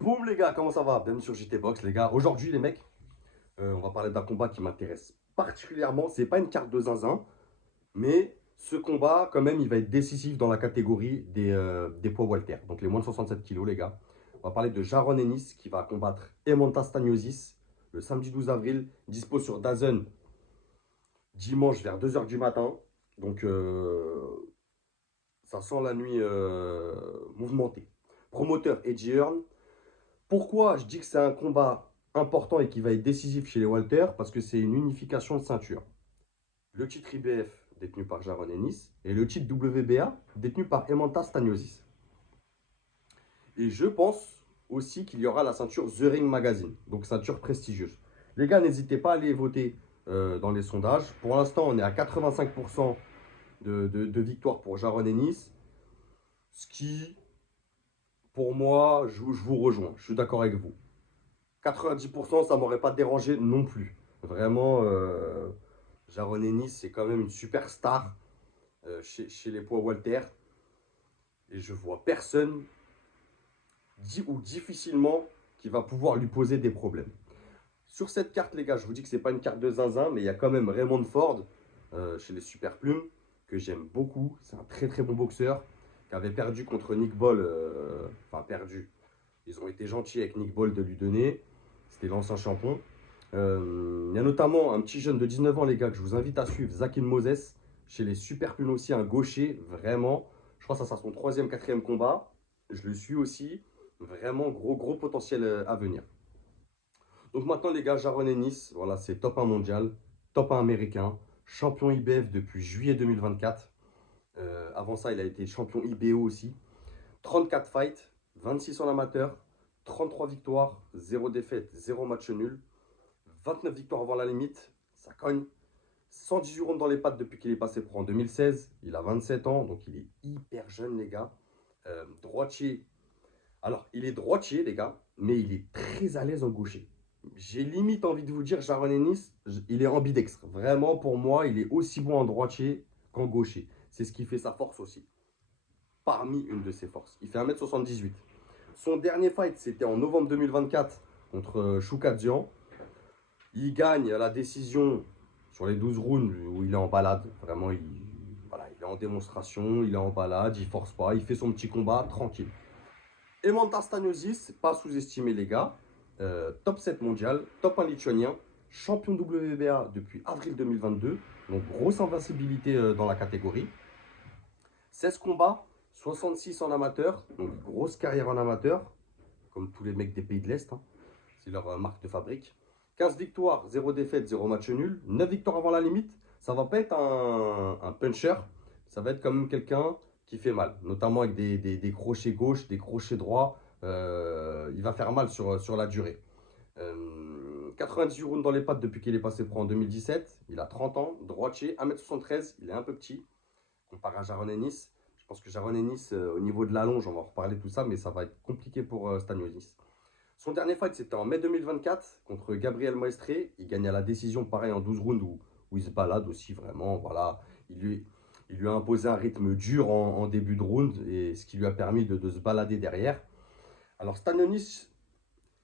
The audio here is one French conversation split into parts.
Boum les gars, comment ça va? Bienvenue sur JT Box les gars. Aujourd'hui les mecs, on va parler d'un combat qui m'intéresse particulièrement. C'est pas une carte de zinzin, mais ce combat quand même il va être décisif dans la catégorie des poids welter. Donc les moins de 67 kilos les gars. On va parler de Jaron Ennis qui va combattre Eimantas Staniosis le samedi 12 avril. Dispo sur DAZN dimanche vers 2 heures du matin. Donc ça sent la nuit mouvementée. Promoteur Eddie Hearn. Pourquoi je dis que c'est un combat important et qui va être décisif chez les Walter? Parce que c'est une unification de ceinture. Le titre IBF détenu par Jaron Ennis et le titre WBA détenu par Eimantas Staniosis. Et je pense aussi qu'il y aura la ceinture The Ring Magazine, donc ceinture prestigieuse. Les gars, n'hésitez pas à aller voter dans les sondages. Pour l'instant, on est à 85% de victoire pour Jaron Ennis, ce qui, pour moi, je vous rejoins. Je suis d'accord avec vous. 90%, ça m'aurait pas dérangé non plus. Vraiment, Jaron Ennis, c'est quand même une superstar chez les poids Walter. Et je vois personne, ou difficilement, qui va pouvoir lui poser des problèmes. Sur cette carte, les gars, je vous dis que c'est pas une carte de zinzin, mais il y a quand même Raymond Ford chez les Super Plumes, que j'aime beaucoup. C'est un très très bon boxeur, qui avait perdu contre Nick Ball. Enfin, perdu. Ils ont été gentils avec Nick Ball de lui donner. C'était l'ancien champion. Il y a notamment un petit jeune de 19 ans, les gars, que je vous invite à suivre, Zakin Moses, chez les Super Plumes aussi, un gaucher, vraiment. Je crois que ça sera son troisième, quatrième combat. Je le suis aussi. Vraiment gros potentiel à venir. Donc maintenant, les gars, Jaron Ennis, voilà, c'est top 1 mondial, top 1 américain, champion IBF depuis juillet 2024. Avant ça, il a été champion IBO aussi. 34 fights, 26 en amateur, 33 victoires, 0 défaite, 0 match nul. 29 victoires avant la limite, ça cogne. 118 rounds dans les pattes depuis qu'il est passé pro en 2016. Il a 27 ans, donc il est hyper jeune, les gars. Droitier. Alors, il est droitier, les gars, mais il est très à l'aise en gaucher. J'ai limite envie de vous dire, Jaron Ennis, il est ambidextre. Vraiment, pour moi, il est aussi bon en droitier qu'en gaucher. C'est ce qui fait sa force aussi. Parmi une de ses forces. Il fait 1m78. Son dernier fight, c'était en novembre 2024 contre Choukadzian. Il gagne la décision sur les 12 rounds où il est en balade. Vraiment, voilà, il est en démonstration, il est en balade, il force pas, il fait son petit combat tranquille. Eimantas Staniosis, pas sous-estimé les gars. Top 7 mondial, top 1 lituanien, champion WBA depuis avril 2022. Donc grosse invincibilité dans la catégorie. 16 combats, 66 en amateur, donc grosse carrière en amateur, comme tous les mecs des pays de l'Est, hein. C'est leur marque de fabrique. 15 victoires, 0 défaite, 0 match nul. 9 victoires avant la limite. Ça va pas être un puncher. Ça va être quand même quelqu'un qui fait mal. Notamment avec des crochets gauche, des crochets droits. Il va faire mal sur la durée. 98 rounds dans les pattes depuis qu'il est passé pro en 2017. Il a 30 ans, droitier, 1m73. Il est un peu petit comparé à Jaron Ennis. Je pense que Jaron Ennis, au niveau de l'allonge, on va en reparler tout ça, mais ça va être compliqué pour Stanionis. Son dernier fight, c'était en mai 2024 contre Gabriel Maestre. Il gagne à la décision, pareil, en 12 rounds où il se balade aussi vraiment. Voilà. Il lui a imposé un rythme dur en début de round, et ce qui lui a permis de se balader derrière. Alors, Stanionis,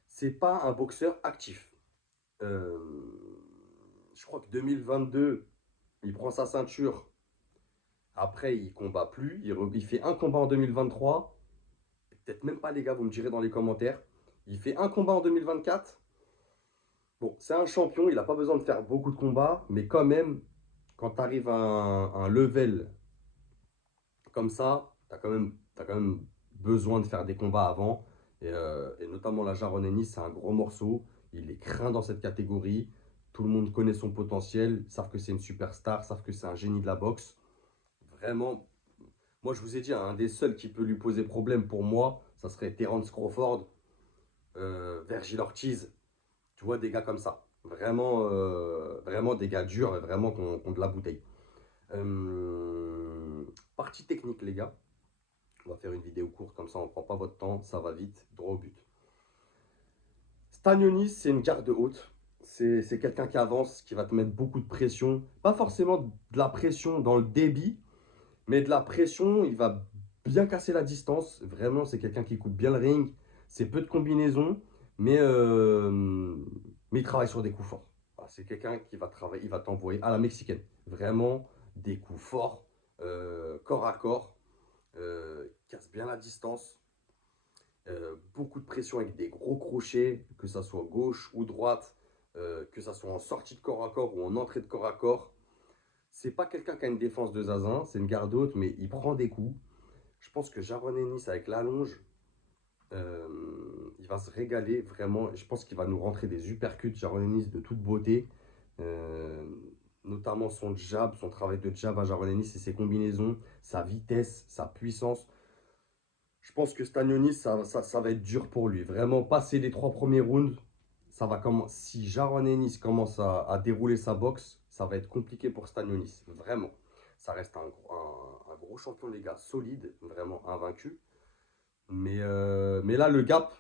c'est pas un boxeur actif. Euh, je crois que 2022, il prend sa ceinture. Après, il combat plus. Il fait un combat en 2023. Peut-être même pas, les gars, vous me direz dans les commentaires. Il fait un combat en 2024. Bon, c'est un champion, il n'a pas besoin de faire beaucoup de combats, mais quand même, quand tu arrives à un level comme ça, t'as quand même besoin de faire des combats avant. Et notamment la Jaron Ennis, c'est un gros morceau. Il est craint dans cette catégorie. Tout le monde connaît son potentiel, savent que c'est une superstar, savent que c'est un génie de la boxe. Vraiment, moi je vous ai dit, un des seuls qui peut lui poser problème pour moi, ça serait Terence Crawford, Vergil Ortiz. Tu vois, des gars comme ça. Vraiment, vraiment des gars durs et vraiment qui ont de la bouteille. Partie technique, les gars. On va faire une vidéo courte comme ça, on ne prend pas votre temps, ça va vite, droit au but. Stanionis, c'est une garde haute. C'est quelqu'un qui avance, qui va te mettre beaucoup de pression. Pas forcément de la pression dans le débit, mais de la pression, il va bien casser la distance. Vraiment, c'est quelqu'un qui coupe bien le ring. C'est peu de combinaisons, mais il travaille sur des coups forts. Voilà, c'est quelqu'un qui va travailler, il va t'envoyer à la mexicaine. Vraiment des coups forts, corps à corps, casse bien la distance. Beaucoup de pression avec des gros crochets, que ça soit gauche ou droite, que ça soit en sortie de corps à corps ou en entrée de corps à corps. C'est pas quelqu'un qui a une défense de zinzin, c'est une garde haute, mais il prend des coups. Je pense que Jaron Ennis avec l'allonge, il va se régaler vraiment. Je pense qu'il va nous rentrer des uppercuts, Jaron Ennis de toute beauté. Euh, Notamment son jab, son travail de jab à Jaron Ennis et ses combinaisons, sa vitesse, sa puissance. Je pense que Stagnonis, ça va être dur pour lui. Vraiment, passer les 3 premiers rounds, ça va si Jaron Ennis commence à dérouler sa boxe, ça va être compliqué pour Stagnonis. Vraiment. Ça reste un gros champion, les gars, solide, vraiment invaincu. Mais là, le gap,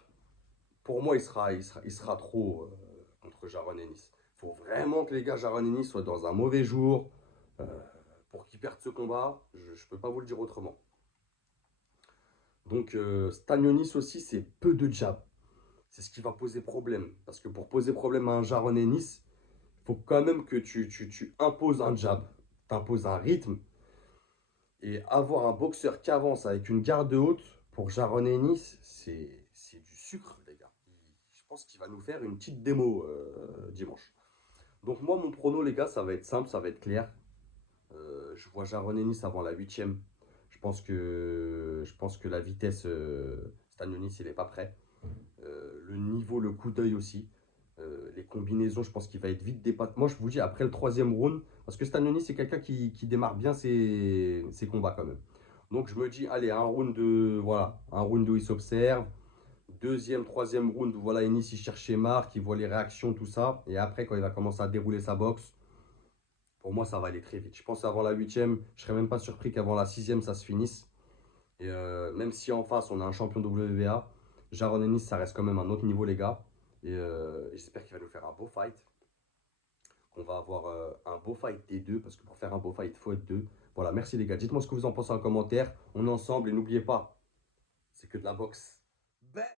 pour moi, il sera trop contre Jaron Ennis. Il faut vraiment que les gars, Jaron Ennis soit dans un mauvais jour euh, pour qu'il perde ce combat. Je ne peux pas vous le dire autrement. Donc, Stagnonis aussi, c'est peu de jab. C'est ce qui va poser problème. Parce que pour poser problème à un Jaron Ennis, il faut quand même que tu imposes un jab. Tu imposes un rythme. Et avoir un boxeur qui avance avec une garde haute, pour Jaron Ennis, c'est du sucre, les gars. Je pense qu'il va nous faire une petite démo dimanche. Donc moi, mon prono, les gars, ça va être simple, ça va être clair. Je vois Jaron Ennis avant la huitième. Je pense que la vitesse, Stagnonis, il n'est pas prêt. Le niveau, le coup d'œil aussi. Les combinaisons, je pense qu'il va être vite dépassé. Moi, je vous dis, après le troisième round, parce que Stagnonis, c'est quelqu'un qui démarre bien ses combats quand même. Donc, je me dis, allez, voilà, un round où il s'observe. Deuxième, troisième round, voilà, Ennis, il cherche ses marques, il voit les réactions, tout ça. Et après, quand il va commencer à dérouler sa boxe, pour moi, ça va aller très vite. Je pense qu'avant la huitième, je serais même pas surpris qu'avant la sixième, ça se finisse. Et même si en face, on a un champion WBA, Jaron Ennis, ça reste quand même un autre niveau, les gars. Et j'espère qu'il va nous faire un beau fight. Qu'on va avoir un beau fight des deux, parce que pour faire un beau fight, il faut être deux. Voilà, merci les gars. Dites-moi ce que vous en pensez en commentaire. On est ensemble et n'oubliez pas, c'est que de la boxe.